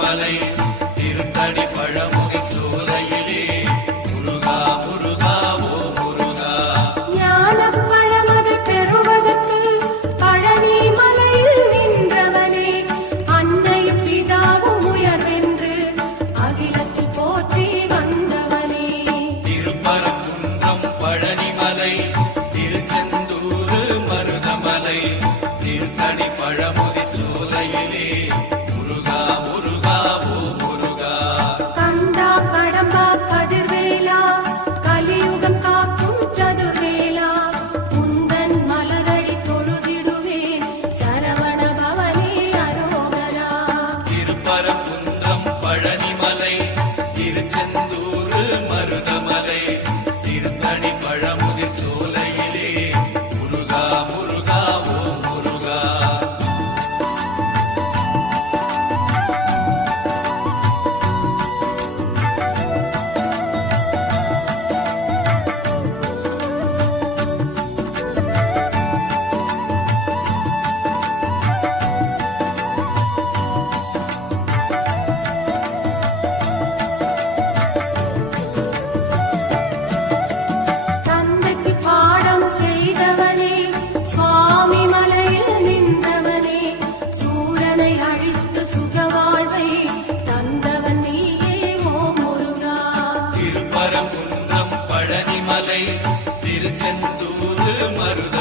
மருதமலை திருத்தணி பழமுகை சோலையிலே முருகா முருகா ஓ முருகா. ஞானப் பழமது பெறுவதற்கு பழனி மலையில் நின்றவனே, அன்னை பிதாவும் உயர்வென்று அகிலத்தில் போற்றி வந்தவனே. திருப்பரங்குன்றம் பழனிமலை திருச்செந்தூர் மருதமலை திருத்தணி பழமுகை சோலையிலே முருகா முருகா ஓ முருகா. கந்தா கடம்பா கதிர்வேலா கலியுகம் காக்கும் சதுர்வேலா, உந்தன் மலரடி தொழுதிடுவேன் சரவண பவனே அரோகரா. திருப்பரங்குன்றம் பழனிமலை திருச்செந்தூர் மருதமலை திருத்தணி பழமுதிர் சோலையிலே முருகா முருகா ஓ முருகா. தந்தைக்கு பாடம் செய்தவனே, சுவாமி மலையில் நின்றவனே, சூரனை அழித்து சுகவாழ்வை தந்தவன் நீயே ஓ முருகா. திருப்பரங்குன்றம் பழனிமலை திருச்செந்தூர் மருத